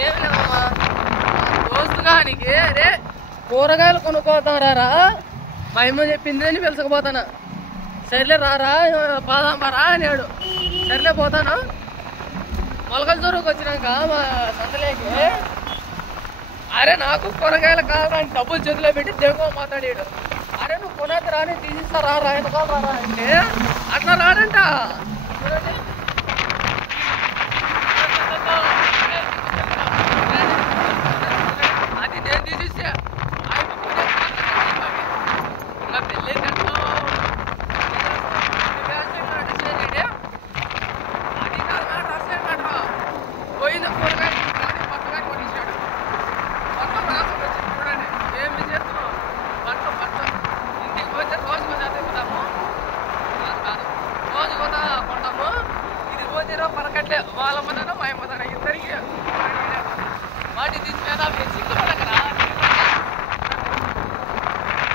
ఏమి లేదమ్మా దోస్తుగానికి అరే కూరగాయలు కొనుక్కోతాం రారా మా అమ్మ చెప్పింది అని పిలుచుకుపోతాను. సర్లే రారా పోదాం రా అన్నాడు. సర్లే పోతాను. మొలకల దూరకు వచ్చినాక మా సంతలేకి అరే నాకు కూరగాయలు కావాలని డబ్బులు చేతిలో పెట్టి దేవో మాట్లాడాడు. అరే నువ్వు కొనద్దు రాని తీసిస్తా రా వెనకాల రారా అంటే అట్లా రాడంట.